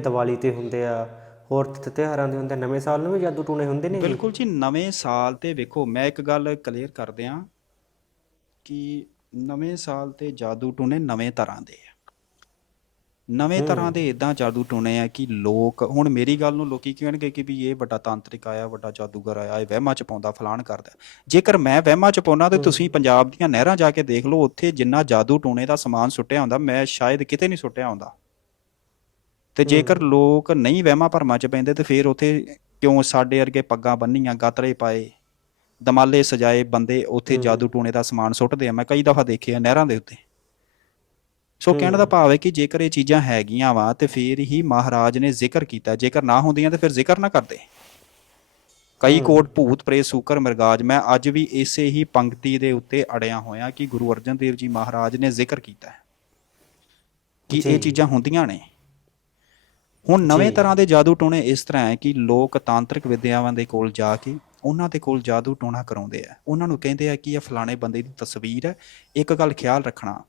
ਦੀਵਾਲੀ ਤੇ ਹੁੰਦੇ ਆ ਹੋਰ ਤ- ਤਿਉਹਾਰਾਂ ਦੇ ਹੁੰਦੇ ਆ, ਨਵੇਂ ਸਾਲ ਨੂੰ ਵੀ ਜਾਦੂ ਟੂਣੇ ਹੁੰਦੇ ਨੇ ਜੀ? ਬਿਲਕੁਲ ਜੀ ਨਵੇਂ ਸਾਲ ਤੇ ਵੇਖੋ ਮੈਂ ਇੱਕ ਗੱਲ ਕਲੀਅਰ ਕਰ ਦਿਆਂ ਕਿ ਨਵੇਂ ਸਾਲ ਤੇ ਜਾਦੂ ਟੂਣੇ ਨਵੇਂ ਤਰ੍ਹਾਂ ਦੇ ਆ। ਨਵੇਂ ਤਰ੍ਹਾਂ ਦੇ ਇਦਾਂ ਜਾਦੂ ਟੂਣੇ ਆ ਕਿ ਲੋਕ ਹੁਣ ਮੇਰੀ ਗੱਲ ਨੂੰ ਲੋਕੀ ਕਹਿਣਗੇ ਕਿ ਵੀ ਇਹ ਵੱਡਾ ਤਾਂਤਰਿਕ ਆਇਆ ਵੱਡਾ ਜਾਦੂਗਰ ਆਇਆ ਇਹ ਵਹਿਮਾਂ ਚ ਪਾਉਂਦਾ ਫਲਾਣ ਕਰਦਾ। ਜੇਕਰ ਮੈਂ ਵਹਿਮਾਂ ਚ ਪਾਉਣਾ ਤੇ ਤੁਸੀਂ ਪੰਜਾਬ ਦੀਆਂ ਨਹਿਰਾਂ ਜਾ ਕੇ ਦੇਖ ਲਓ ਉੱਥੇ ਜਿੰਨਾ ਜਾਦੂ ਟੂਣੇ ਦਾ ਸਮਾਨ ਸੁੱਟਿਆ ਹੁੰਦਾ ਮੈਂ ਸ਼ਾਇਦ ਕਿਤੇ ਨਹੀਂ ਸੁੱਟਿਆ ਹੁੰਦਾ। ਤੇ ਜੇਕਰ ਲੋਕ ਨਹੀਂ ਵਹਿਮਾਂ ਭਰਮਾਂ ਚ ਪੈਂਦੇ ਤੇ ਫਿਰ ਉੱਥੇ ਕਿਉਂ ਸਾਡੇ ਵਰਗੇ ਪੱਗਾਂ ਬੰਨੀਆਂ ਗਾਤਰੇ ਪਾਏ ਦਮਾਲੇ ਸਜਾਏ ਬੰਦੇ ਉੱਥੇ ਜਾਦੂ ਟੂਣੇ ਦਾ ਸਮਾਨ ਸੁੱਟਦੇ ਆ? ਮੈਂ ਕਈ ਦਫਾ ਦੇਖਿਆ ਨਹਿਰਾਂ ਦੇ ਉੱਤੇ। ਸੋ ਕਹਿਣ ਦਾ ਭਾਵ ਹੈ ਕਿ ਜੇਕਰ ਇਹ ਚੀਜ਼ਾਂ ਹੈਗੀਆਂ ਵਾ ਤੇ ਫਿਰ ਹੀ ਮਹਾਰਾਜ ਨੇ ਜ਼ਿਕਰ ਕੀਤਾ। ਜੇਕਰ ਨਾ ਹੁੰਦੀਆਂ ਤੇ ਫਿਰ ਜ਼ਿਕਰ ਨਾ ਕਰਦੇ। ਕਈ ਕੋਟ ਭੂਤ ਪ੍ਰੇਤ ਸੂਕਰ ਮਿਰਗਾਜ ਮੈਂ ਅੱਜ ਵੀ ਇਸੇ ਹੀ ਪੰਕਤੀ ਦੇ ਉੱਤੇ ਅੜਿਆ ਹੋਇਆ ਕਿ ਗੁਰੂ ਅਰਜਨ ਦੇਵ ਜੀ ਮਹਾਰਾਜ ਨੇ ਜ਼ਿਕਰ ਕੀਤਾ ਕਿ ਇਹ ਚੀਜ਼ਾਂ ਹੁੰਦੀਆਂ ਨੇ। ਹੁਣ ਨਵੇਂ ਤਰ੍ਹਾਂ ਦੇ ਜਾਦੂ ਟੋਣੇ ਇਸ ਤਰ੍ਹਾਂ ਹੈ ਕਿ ਲੋਕ ਤਾਂਤਰਿਕ ਵਿਦਿਆਵਾਂ ਦੇ ਕੋਲ ਜਾ ਕੇ ਉਹਨਾਂ ਦੇ ਕੋਲ ਜਾਦੂ ਟੋਣਾ ਕਰਾਉਂਦੇ ਆ। ਉਹਨਾਂ ਨੂੰ ਕਹਿੰਦੇ ਆ ਕਿ ਇਹ ਫਲਾਣੇ ਬੰਦੇ ਦੀ ਤਸਵੀਰ ਹੈ ਇੱਕ ਗੱਲ ਖਿਆਲ ਰੱਖਣਾ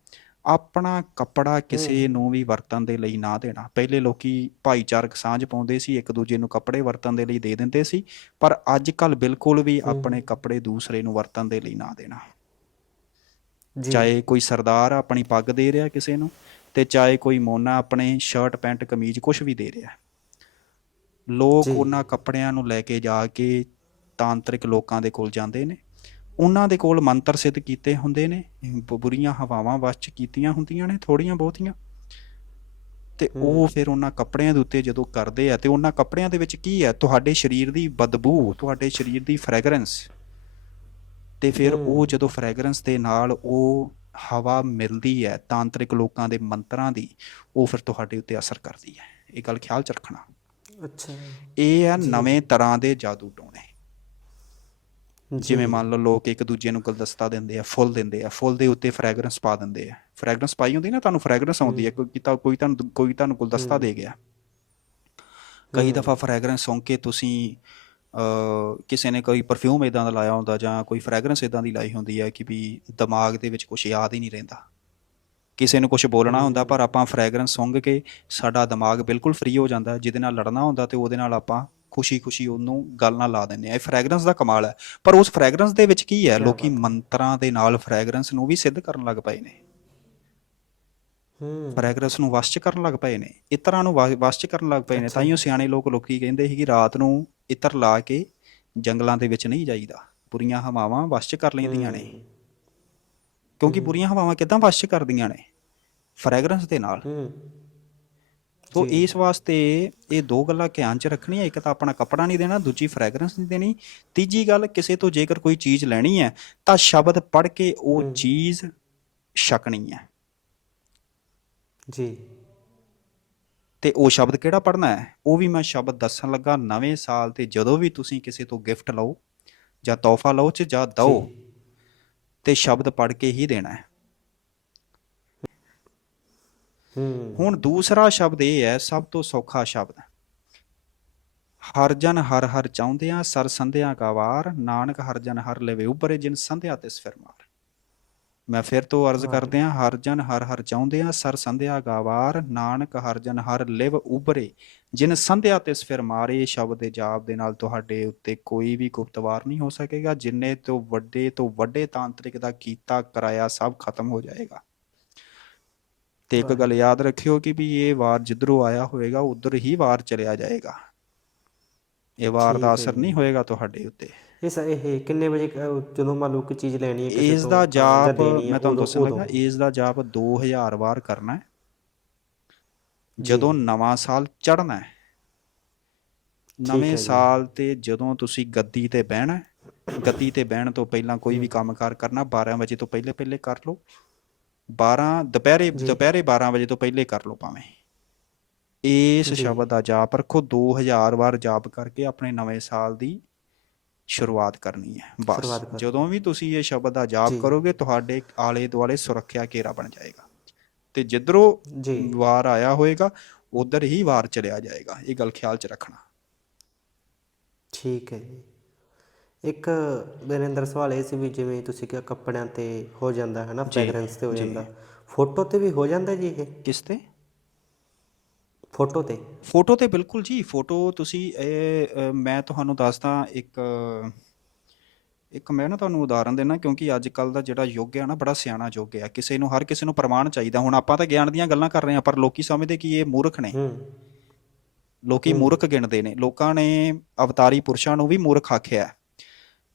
ਆਪਣਾ ਕੱਪੜਾ ਕਿਸੇ ਨੂੰ ਵੀ ਵਰਤਣ ਦੇ ਲਈ ਨਾ ਦੇਣਾ। ਪਹਿਲੇ ਲੋਕੀ ਭਾਈਚਾਰਕ ਸਾਂਝ ਪਾਉਂਦੇ ਸੀ ਇੱਕ ਦੂਜੇ ਨੂੰ ਕੱਪੜੇ ਵਰਤਣ ਦੇ ਲਈ ਦੇ ਦਿੰਦੇ ਸੀ ਪਰ ਅੱਜ ਕੱਲ ਬਿਲਕੁਲ ਵੀ ਆਪਣੇ ਕੱਪੜੇ ਦੂਸਰੇ ਨੂੰ ਵਰਤਣ ਦੇ ਲਈ ਨਾ ਦੇਣਾ। ਜੀ। ਚਾਹੇ ਕੋਈ ਸਰਦਾਰ ਆਪਣੀ ਪੱਗ ਦੇ ਰਿਹਾ ਕਿਸੇ ਨੂੰ ਤੇ ਚਾਹੇ ਕੋਈ ਮੋਨਾ ਆਪਣੇ ਸ਼ਰਟ ਪੈਂਟ ਕਮੀਜ਼ ਕੁਝ ਵੀ ਦੇ ਰਿਹਾ। ਲੋਕ। ਉਹਨਾਂ ਕੱਪੜਿਆਂ ਨੂੰ ਲੈ ਕੇ ਜਾ ਕੇ ਤਾਂਤਰਿਕ ਲੋਕਾਂ ਦੇ ਕੋਲ ਜਾਂਦੇ ਨੇ। ਉਹਨਾਂ ਦੇ ਕੋਲ ਮੰਤਰ ਸਿੱਧ ਕੀਤੇ ਹੁੰਦੇ ਨੇ ਬੁਰੀਆਂ ਹਵਾਵਾਂ ਵਸ ਚ ਕੀਤੀਆਂ ਹੁੰਦੀਆਂ ਨੇ ਥੋੜੀਆਂ ਬਹੁਤੀਆਂ। ਤੇ ਉਹ ਫਿਰ ਉਹਨਾਂ ਕੱਪੜਿਆਂ ਦੇ ਉੱਤੇ ਜਦੋਂ ਕਰਦੇ ਆ ਤੇ ਉਹਨਾਂ ਕੱਪੜਿਆਂ ਦੇ ਵਿੱਚ ਕੀ ਹੈ ਤੁਹਾਡੇ ਸਰੀਰ ਦੀ ਬਦਬੂ ਤੁਹਾਡੇ ਸਰੀਰ ਦੀ ਫ੍ਰੈਗਰੈਂਸ ਤੇ ਫਿਰ ਉਹ ਜਦੋਂ ਫ੍ਰੈਗਰੈਂਸ ਦੇ ਨਾਲ ਉਹ ਹਵਾ ਮਿਲਦੀ ਹੈ ਤਾਂਤਰਿਕ ਲੋਕਾਂ ਦੇ ਮੰਤਰਾਂ ਦੀ ਉਹ ਫਿਰ ਤੁਹਾਡੇ ਉੱਤੇ ਅਸਰ ਕਰਦੀ ਹੈ। ਇਹ ਗੱਲ ਖਿਆਲ ਚ ਰੱਖਣਾ। ਅੱਛਾ। ਇਹ ਆ ਨਵੇਂ ਤਰ੍ਹਾਂ ਦੇ ਜਾਦੂ ਟੋਣੇ। ਜਿਵੇਂ ਮੰਨ ਲਓ ਲੋਕ ਇੱਕ ਦੂਜੇ ਨੂੰ ਗੁਲਦਸਤਾ ਦਿੰਦੇ ਆ ਫੁੱਲ ਦਿੰਦੇ ਆ ਫੁੱਲ ਦੇ ਉੱਤੇ ਫ੍ਰੈਗਰੈਂਸ ਪਾ ਦਿੰਦੇ ਆ। ਫ੍ਰੈਗਰੈਂਸ ਪਾਈ ਹੁੰਦੀ ਨਾ ਤੁਹਾਨੂੰ ਫ੍ਰੈਗਰੈਂਸ ਆਉਂਦੀ ਹੈ ਕੋਈ ਤਾਂ ਕੋਈ ਤੁਹਾਨੂੰ ਕੋਈ ਤੁਹਾਨੂੰ ਗੁਲਦਸਤਾ ਦੇ ਗਿਆ। ਕਈ ਦਫਾ ਫ੍ਰੈਗਰੈਂਸ ਸੁੰਘ ਕੇ ਤੁਸੀਂ ਕਿਸੇ ਨੇ ਕੋਈ ਪਰਫਿਊਮ ਇਦਾਂ ਦਾ ਲਾਇਆ ਹੁੰਦਾ ਜਾਂ ਕੋਈ ਫ੍ਰੈਗਰੈਂਸ ਇਦਾਂ ਦੀ ਲਾਈ ਹੁੰਦੀ ਹੈ ਕਿ ਵੀ ਦਿਮਾਗ ਦੇ ਵਿੱਚ ਕੁਝ ਯਾਦ ਹੀ ਨਹੀਂ ਰਹਿੰਦਾ। ਕਿਸੇ ਨੂੰ ਕੁਝ ਬੋਲਣਾ ਹੁੰਦਾ ਪਰ ਆਪਾਂ ਫ੍ਰੈਗਰੈਂਸ ਸੁੰਘ ਕੇ ਸਾਡਾ ਦਿਮਾਗ ਬਿਲਕੁਲ ਫ੍ਰੀ ਹੋ ਜਾਂਦਾ ਜਿਹਦੇ ਨਾਲ ਲੜਨਾ ਹੁੰਦਾ ਤੇ ਉਹਦੇ ਨਾਲ ਆਪਾਂ ਖੁਸ਼ੀ-ਖੁਸ਼ੀ ਉਹਨੂੰ ਗੱਲ ਨਾਲ ਲਾ ਦਿੰਦੇ ਆ ਇਹ ਫ੍ਰੈਗਰੈਂਸ ਦਾ ਕਮਾਲ ਹੈ। ਪਰ ਉਸ ਫ੍ਰੈਗਰੈਂਸ ਦੇ ਵਿੱਚ ਕੀ ਹੈ? ਲੋਕੀ ਮੰਤਰਾਂ ਦੇ ਨਾਲ ਫ੍ਰੈਗਰੈਂਸ ਨੂੰ ਵੀ ਸਿੱਧ ਕਰਨ ਲੱਗ ਪਏ ਨੇ। ਹੂੰ। ਫ੍ਰੈਗਰੈਂਸ ਨੂੰ ਵਸ਼ ਚ ਕਰਨ ਲੱਗ ਪਏ ਨੇ ਇਤਰਾਂ ਨੂੰ ਵਾ- ਵਸ਼ ਚ ਕਰਨ ਲੱਗ ਪਏ ਨੇ ਤਾਈਓ ਸਿਆਣੇ ਲੋਕ ਲੋਕੀ ਕਹਿੰਦੇ ਸੀ ਕਿ ਰਾਤ ਨੂੰ ਇਤਰ ਲਾ ਕੇ ਜੰਗਲਾਂ ਦੇ ਵਿੱਚ ਨਹੀਂ ਜਾਈਦਾ। ਬੁਰੀਆਂ ਹਵਾਵਾਂ ਵਸ਼ ਚ ਕਰ ਲੈਂਦੀਆਂ ਨੇ। ਕਿਉਂਕਿ ਬੁਰੀਆਂ ਹਵਾਵਾਂ ਕਿਦਾਂ ਵਸ਼ ਚ ਕਰਦੀਆਂ ਨੇ? ਫ੍ਰੈਗਰੈਂਸ ਦੇ ਨਾਲ। ਹੂੰ। ਤੋ ਇਸ ਵਾਸਤੇ ਇਹ ਦੋ ਗੱਲਾਂ ਧਿਆਨ ਚ ਰੱਖਣੀਆਂ ਇੱਕ ਤਾਂ ਆਪਣਾ ਕੱਪੜਾ ਨਹੀਂ ਦੇਣਾ ਦੂਜੀ ਫ੍ਰੈਗਰੈਂਸ ਨਹੀਂ ਦੇਣੀ ਤੀਜੀ ਗੱਲ ਕਿਸੇ ਤੋਂ ਜੇਕਰ ਕੋਈ ਚੀਜ਼ ਲੈਣੀ ਹੈ ਤਾਂ ਸ਼ਬਦ ਪੜ੍ਹ ਕੇ ਉਹ ਚੀਜ਼ ਛਕਣੀ ਹੈ। ਜੀ। ਤੇ ਉਹ ਸ਼ਬਦ ਕਿਹੜਾ ਪੜ੍ਹਨਾ ਹੈ? ਉਹ ਵੀ ਮੈਂ ਸ਼ਬਦ ਦੱਸਣ ਲੱਗਾ ਨਵੇਂ ਸਾਲ ਤੇ ਜਦੋਂ ਵੀ ਤੁਸੀਂ ਕਿਸੇ ਤੋਂ ਗਿਫਟ ਲਓ ਜਾਂ ਤੋਹਫਾ ਲਓ ਚ ਜਾਂ ਦਓ ਤੇ ਸ਼ਬਦ ਪੜ੍ਹ ਕੇ ਹੀ ਦੇਣਾ ਹੈ। ਹੂੰ। ਹੁਣ ਦੂਸਰਾ ਸ਼ਬਦ ਇਹ ਹੈ ਸਭ ਤੋਂ ਸੌਖਾ ਸ਼ਬਦ। ਹਰ ਜਨ ਹਰ ਹਰ ਚਾਹੁੰਦਿਆਂ ਸਰ ਸੰਧਿਆ ਕਾ ਵਾਰ ਨਾਨਕ ਹਰ ਜਨ ਹਰ ਲਵੇ ਉਪਰੇ ਜਿਨ ਸੰਧਿਆ ਤਿਸ ਫਿਰ ਮਾਰ। ਮੈਂ ਫਿਰ ਤੋਂ ਅਰਜ਼ ਕਰਦਿਆਂ ਹਰ ਜਨ ਹਰ ਹਰ ਚਾਹੁੰਦਿਆਂ ਸਰ ਸੰਧਿਆ ਕਾ ਵਾਰ ਨਾਨਕ ਹਰ ਜਨ ਹਰ ਲਿਵ ਉਬਰੇ ਜਿਨ ਸੰਧਿਆ ਤਿਸ ਫਿਰ ਮਾਰੇ ਸ਼ਬਦ ਦੇ ਜਾਪ ਦੇ ਨਾਲ ਤੁਹਾਡੇ ਉੱਤੇ ਕੋਈ ਵੀ ਗੁਪਤਵਾਰ ਨਹੀਂ ਹੋ ਸਕੇਗਾ। ਜਿੰਨੇ ਤੋਂ ਵੱਡੇ ਤੋਂ ਵੱਡੇ ਤਾਂਤਰਿਕ ਦਾ ਕੀਤਾ ਕਰਾਇਆ ਸਭ ਖਤਮ ਹੋ ਜਾਏਗਾ। ਤੇ ਇੱਕ ਗੱਲ ਯਾਦ ਰੱਖਿਓ ਕਿ ਵੀ ਇਹ ਵਾਰ ਜਿੱਧਰੋਂ ਆਇਆ ਹੋਏਗਾ ਉਧਰ ਹੀ ਵਾਰ ਚਲਿਆ ਜਾਏਗਾ। ਇਹ ਵਾਰ ਦਾ ਅਸਰ ਨਹੀਂ ਹੋਏਗਾ ਤੁਹਾਡੇ ਉੱਤੇ। ਇਹ ਸ- ਇਹ ਕਿੰਨੇ ਵਜੇ ਕ- ਜਦੋਂ ਮੰਨ ਲਓ ਕਿ ਚੀਜ਼ ਲੈਣੀ ਹੈ ਕਿਸੇ ਇਸ ਤੋਂ ਦਾ ਜਾਂ ਜਾਪ ਦੇਣੀ ਹੈ, ਮੈਂ ਤੁਹਾਨੂੰ ਉਦੋਂ- ਦੱਸਣ ਲੱਗਾ। ਇਸ ਦਾ ਜਾਪ 2000 ਵਾਰ ਕਰਨਾ ਹੈ। ਜਦੋਂ ਨਵਾਂ ਸਾਲ ਚੜ੍ਹਨਾ ਹੈ। ਨਵੇਂ ਸਾਲ ਤੇ ਜਦੋਂ ਤੁਸੀਂ ਗੱਦੀ ਤੇ ਬਹਿਣਾ ਹੈ, ਗੱਦੀ ਤੇ ਬਹਿਣ ਤੋਂ ਪਹਿਲਾਂ ਕੋਈ ਵੀ ਕੰਮਕਾਰ ਕਰਨਾ 12 ਵਜੇ ਤੋਂ ਪਹਿਲੇ ਪਹਿਲੇ ਕਰ ਲਓ। 12 ਦੁਪਹਿਰੇ ਦੁਪਹਿਰੇ 12 ਵਜੇ ਤੋਂ ਪਹਿਲੇ ਕਰ ਲਓ ਭਾਵੇਂ। ਇਸ ਸ਼ਬਦ ਦਾ ਜਾਪ ਰੱਖੋ 2000 ਵਾਰ ਜਾਪ ਕਰਕੇ ਆਪਣੇ ਨਵੇਂ ਸਾਲ ਦੀ ਸ਼ੁਰੂਆਤ ਕਰਨੀ ਹੈ। ਬਸ ਜਦੋਂ ਵੀ ਤੁਸੀਂ ਇਹ ਸ਼ਬਦ ਦਾ ਜਾਪ ਕਰੋਗੇ ਤੁਹਾਡੇ ਆਲੇ ਦੁਆਲੇ ਸੁਰੱਖਿਆ ਘੇਰਾ ਬਣ ਜਾਏਗਾ। ਤੇ ਜਿੱਧਰੋਂ ਜੀ। ਵਾਰ ਆਇਆ ਹੋਏਗਾ ਉਧਰ ਹੀ ਵਾਰ ਚਲਿਆ ਜਾਏਗਾ। ਇਹ ਗੱਲ ਖਿਆਲ 'ਚ ਰੱਖਣਾ। ਠੀਕ ਹੈ ਜੀ। ਇੱਕ ਮੇਰੇ ਅੰਦਰ ਸਵਾਲ ਇਹ ਸੀ ਵੀ ਜਿਵੇਂ ਤੁਸੀਂ ਕਿਹਾ ਕੱਪੜਿਆਂ ਤੇ ਹੋ ਜਾਂਦਾ ਹੈ ਨਾ? ਫ੍ਰੈਗਰੈਂਸ ਤੇ ਹੋ ਜਾਂਦਾ। ਫੋਟੋ ਤੇ ਵੀ ਹੋ ਜਾਂਦਾ ਜੀ ਇਹ? ਕਿਸ ਤੇ? ਫੋਟੋ ਤੇ? ਫੋਟੋ ਤੇ ਬਿਲਕੁਲ ਜੀ ਫੋਟੋ ਤੁਸੀਂ ਇਹ ਅ, ਮੈਂ ਤੁਹਾਨੂੰ ਦੱਸਦਾ ਇੱਕ ਇੱਕ ਮੈਂ ਨਾ ਤੁਹਾਨੂੰ ਉਦਾਹਰਨ ਦੇਣਾ ਕਿਉਂਕਿ ਅੱਜ ਕੱਲ ਦਾ ਜਿਹੜਾ ਯੁੱਗ ਹੈ ਨਾ ਬੜਾ ਸਿਆਣਾ ਯੁੱਗ ਹੈ ਕਿਸੇ ਨੂੰ ਹਰ ਕਿਸੇ ਨੂੰ ਪ੍ਰਮਾਣ ਚਾਹੀਦਾ। ਹੁਣ ਆਪਾਂ ਤਾਂ ਗਿਆਨ ਦੀਆਂ ਗੱਲਾਂ ਕਰ ਰਹੇ ਹਾਂ ਪਰ ਲੋਕੀ ਸਮਝਦੇ ਕਿ ਇਹ ਮੂਰਖ ਨੇ। ਹੂੰ। ਲੋਕੀ ਮੂਰਖ ਗਿਣਦੇ ਨੇ। ਲੋਕਾਂ ਨੇ ਅਵਤਾਰੀ ਪੁਰਸ਼ਾਂ ਨੂੰ ਵੀ ਮੂਰਖ ਆਖਿਆ। ਹੈ।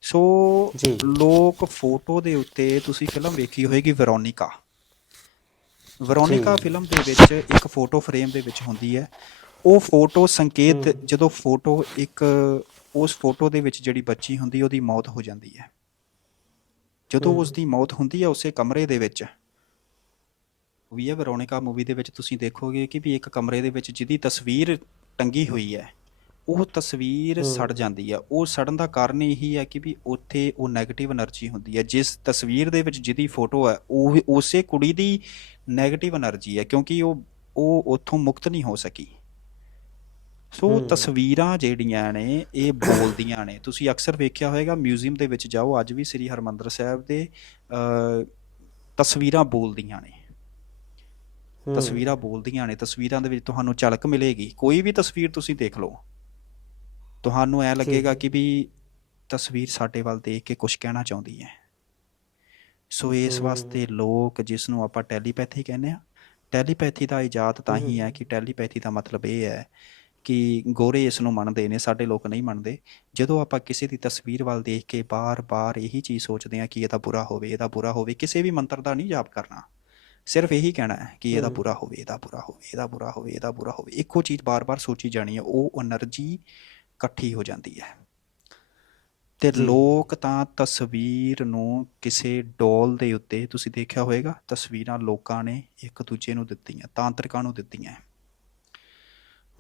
ਸੋ ਜੀ। ਲੋਕ ਫੋਟੋ ਦੇ ਉੱਤੇ ਤੁਸੀਂ ਫਿਲਮ ਵੇਖੀ ਹੋਏਗੀ ਵੈਰੋਨਿਕਾ। ਵੈਰੋਨਿਕਾ। ਫਿਲਮ ਦੇ ਵਿੱਚ ਇੱਕ ਫੋਟੋ ਫਰੇਮ ਦੇ ਵਿੱਚ ਹੁੰਦੀ ਹੈ। ਉਹ ਫੋਟੋ ਸੰਕੇਤ ਜਦੋਂ ਫੋਟੋ ਇੱਕ ਉਸ ਫੋਟੋ ਦੇ ਵਿੱਚ ਜਿਹੜੀ ਬੱਚੀ ਹੁੰਦੀ ਉਹਦੀ ਮੌਤ ਹੋ ਜਾਂਦੀ ਹੈ। ਜਦੋਂ ਉਸ ਦੀ ਮੌਤ ਹੁੰਦੀ ਹੈ ਉਸੇ ਕਮਰੇ ਦੇ ਵਿੱਚ ਵੀ ਹੈ ਵੈਰੋਨਿਕਾ ਮੂਵੀ ਦੇ ਵਿੱਚ ਤੁਸੀਂ ਦੇਖੋਗੇ ਕਿ ਵੀ ਇੱਕ ਕਮਰੇ ਦੇ ਵਿੱਚ ਜਿਹਦੀ ਤਸਵੀਰ ਟੰਗੀ ਹੋਈ ਹੈ। ਉਹ ਤਸਵੀਰ ਸੜ ਜਾਂਦੀ ਆ। ਉਹ ਸੜਨ ਦਾ ਕਾਰਨ ਇਹੀ ਹੈ ਕਿ ਵੀ ਉੱਥੇ ਉਹ 네ਗੇਟਿਵ એનર્ਜੀ ਹੁੰਦੀ ਹੈ ਜਿਸ ਤਸਵੀਰ ਦੇ ਵਿੱਚ ਜਿਹਦੀ ਫੋਟੋ ਹੈ ਉਹ ਉਸੇ ਕੁੜੀ ਦੀ 네ਗੇਟਿਵ એનર્ਜੀ ਹੈ ਕਿਉਂਕਿ ਉਹ ਉਹ ਉੱਥੋਂ ਮੁਕਤ ਨਹੀਂ ਹੋ ਸਕੀ। ਸੋ ਤਸਵੀਰਾਂ ਜਿਹੜੀਆਂ ਨੇ ਇਹ ਬੋਲਦੀਆਂ ਨੇ। ਤੁਸੀਂ ਅਕਸਰ ਵੇਖਿਆ ਹੋਵੇਗਾ ਮਿਊਜ਼ੀਅਮ ਦੇ ਵਿੱਚ ਜਾਓ ਅੱਜ ਵੀ ਸ੍ਰੀ ਹਰਮੰਦਰ ਸਾਹਿਬ ਦੇ ਤਸਵੀਰਾਂ ਬੋਲਦੀਆਂ ਨੇ। ਤਸਵੀਰਾਂ ਬੋਲਦੀਆਂ ਨੇ। ਤਸਵੀਰਾਂ ਦੇ ਵਿੱਚ ਤੁਹਾਨੂੰ ਝਲਕ ਮਿਲੇਗੀ। ਕੋਈ ਵੀ ਤਸਵੀਰ ਤੁਸੀਂ ਦੇਖ ਲਓ। ਤੁਹਾਨੂੰ ਐ ਲੱਗੇਗਾ ਕਿ ਵੀ ਤਸਵੀਰ ਸਾਡੇ ਵੱਲ ਦੇਖ ਕੇ ਕੁਝ ਕਹਿਣਾ ਚਾਹੁੰਦੀ ਹੈ। ਸੋ ਇਸ ਵਾਸਤੇ ਲੋਕ ਜਿਸ ਨੂੰ ਆਪਾਂ ਟੈਲੀਪੈਥੀ ਕਹਿੰਦੇ ਆ ਟੈਲੀਪੈਥੀ ਦਾ ਇਜਾਦ ਤਾਂ ਹੀ ਹੈ ਕਿ ਟੈਲੀਪੈਥੀ ਦਾ ਮਤਲਬ ਇਹ ਹੈ ਕਿ ਗੋਰੇ ਇਸ ਨੂੰ ਮੰਨਦੇ ਨੇ ਸਾਡੇ ਲੋਕ ਨਹੀਂ ਮੰਨਦੇ। ਜਦੋਂ ਆਪਾਂ ਕਿਸੇ ਦੀ ਤਸਵੀਰ ਵੱਲ ਦੇਖ ਕੇ ਬਾਰ-ਬਾਰ ਇਹੀ ਚੀਜ਼ ਸੋਚਦੇ ਆ ਕਿ ਇਹਦਾ ਬੁਰਾ ਹੋਵੇ ਇਹਦਾ ਬੁਰਾ ਹੋਵੇ ਕਿਸੇ ਵੀ ਮੰਤਰ ਦਾ ਨਹੀਂ ਜਾਪ ਕਰਨਾ। ਸਿਰਫ ਇਹੀ ਕਹਿਣਾ ਹੈ ਕਿ ਇਹਦਾ ਬੁਰਾ ਹੋਵੇ ਇਹਦਾ ਬੁਰਾ ਹੋਵੇ ਇਹਦਾ ਬੁਰਾ ਹੋਵੇ ਇਹਦਾ ਬੁਰਾ ਹੋਵੇ। ਇੱਕੋ ਚੀਜ਼ ਬਾਰ-ਬਾਰ ਸੋਚੀ ਜਾਣੀ ਹੈ ਉਹ એનર્ਜੀ ਇਕੱਠੀ ਹੋ ਜਾਂਦੀ ਹੈ। ਤੇ ਲੋਕ ਤਾਂ ਤਸਵੀਰ ਨੂੰ ਕਿਸੇ ਡੋਲ ਦੇ ਉੱਤੇ ਤੁਸੀਂ ਦੇਖਿਆ ਹੋਵੇਗਾ ਤਸਵੀਰਾਂ ਲੋਕਾਂ ਨੇ ਇੱਕ ਦੂਜੇ ਨੂੰ ਦਿੱਤੀਆਂ ਤਾਂਤਰਿਕਾਂ ਨੂੰ ਦਿੱਤੀਆਂ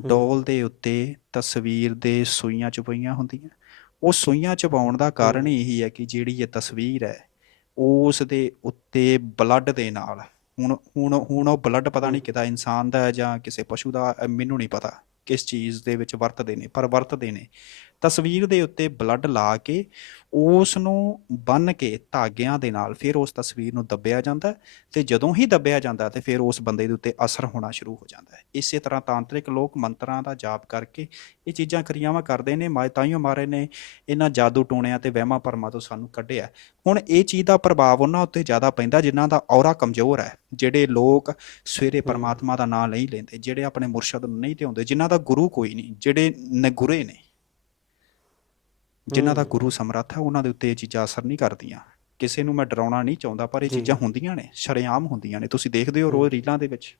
ਡੋਲ ਦੇ ਉੱਤੇ ਤਸਵੀਰ ਦੇ ਸੂਈਆਂ ਚੁਪਈਆਂ ਹੁੰਦੀਆਂ। ਉਹ ਸੂਈਆਂ ਚੁਪਾਉਣ ਦਾ ਕਾਰਨ ਇਹੀ ਹੈ ਕਿ ਜਿਹੜੀ ਇਹ ਤਸਵੀਰ ਹੈ ਉਸ ਦੇ ਉੱਤੇ ਬਲੱਡ ਦੇ ਨਾਲ ਹੁਣ ਹੁਣ ਹੁਣ ਉਹ ਬਲੱਡ ਪਤਾ ਨਹੀਂ ਕਿਦਾ ਇਨਸਾਨ ਦਾ ਹੈ ਜਾਂ ਕਿਸੇ ਪਸ਼ੂ ਦਾ ਮੈਨੂੰ ਨਹੀਂ ਪਤਾ। ਕਿਸ ਚੀਜ਼ ਦੇ ਵਿੱਚ ਵਰਤਦੇ ਨੇ ਪਰ ਵਰਤਦੇ ਨੇ। ਤਸਵੀਰ ਦੇ ਉੱਤੇ ਬਲੱਡ ਲਾ ਕੇ ਉਸ ਨੂੰ ਬੰਨ ਕੇ ਧਾਗਿਆਂ ਦੇ ਨਾਲ ਫਿਰ ਉਸ ਤਸਵੀਰ ਨੂੰ ਦੱਬਿਆ ਜਾਂਦਾ ਤੇ ਜਦੋਂ ਹੀ ਦੱਬਿਆ ਜਾਂਦਾ ਤੇ ਫਿਰ ਉਸ ਬੰਦੇ ਦੇ ਉੱਤੇ ਅਸਰ ਹੋਣਾ ਸ਼ੁਰੂ ਹੋ ਜਾਂਦਾ ਹੈ। ਇਸੇ ਤਰ੍ਹਾਂ ਤਾਂਤਰਿਕ ਲੋਕ ਮੰਤਰਾਂ ਦਾ ਜਾਪ ਕਰਕੇ ਇਹ ਚੀਜ਼ਾਂ ਕਿਰਿਆਵਾਂ ਕਰਦੇ ਨੇ ਮਾਇ ਤਾਈਓ ਮਾਰੇ ਨੇ ਇਹਨਾਂ ਜਾਦੂ ਟੂਣਿਆਂ ਤੇ ਵਹਿਮਾਂ ਭਰਮਾਂ ਤੋਂ ਸਾਨੂੰ ਕੱਢਿਆ ਹੁਣ ਇਹ ਚੀਜ਼ ਦਾ ਪ੍ਰਭਾਵ ਉਹਨਾਂ ਉੱਤੇ ਜ਼ਿਆਦਾ ਪੈਂਦਾ ਜਿਨ੍ਹਾਂ ਦਾ ਔਰਾ ਕਮਜ਼ੋਰ ਹੈ ਜਿਹੜੇ ਲੋਕ ਸਵੇਰੇ ਪਰਮਾਤਮਾ ਦਾ ਨਾਮ ਨਹੀਂ ਲੈਂਦੇ ਜਿਹੜੇ ਆਪਣੇ ਮੁਰਸ਼ਦ ਨੂੰ ਨਹੀਂ ਧਿਆਉਂਦੇ ਜਿਨ੍ਹਾਂ ਦਾ ਗੁਰੂ ਕੋਈ ਨਹੀਂ ਜਿਹੜੇ ਨਗੁਰੇ ਨੇ। ਜਿਨ੍ਹਾਂ ਦਾ ਗੁਰੂ ਸਮਰੱਥ ਹੈ ਉਹਨਾਂ ਦੇ ਉੱਤੇ ਇਹ ਚੀਜ਼ਾਂ ਅਸਰ ਨਹੀਂ ਕਰਦੀਆਂ। ਕਿਸੇ ਨੂੰ ਮੈਂ ਡਰਾਉਣਾ ਨਹੀਂ ਚਾਹੁੰਦਾ ਪਰ ਇਹ। ਚੀਜ਼ਾਂ ਹੁੰਦੀਆਂ ਨੇ ਸ਼ਰੇਆਮ ਹੁੰਦੀਆਂ ਨੇ। ਤੁਸੀਂ ਦੇਖਦੇ ਹੋ ਰੋਜ਼ ਰੀਲਾਂ ਦੇ ਵਿੱਚ।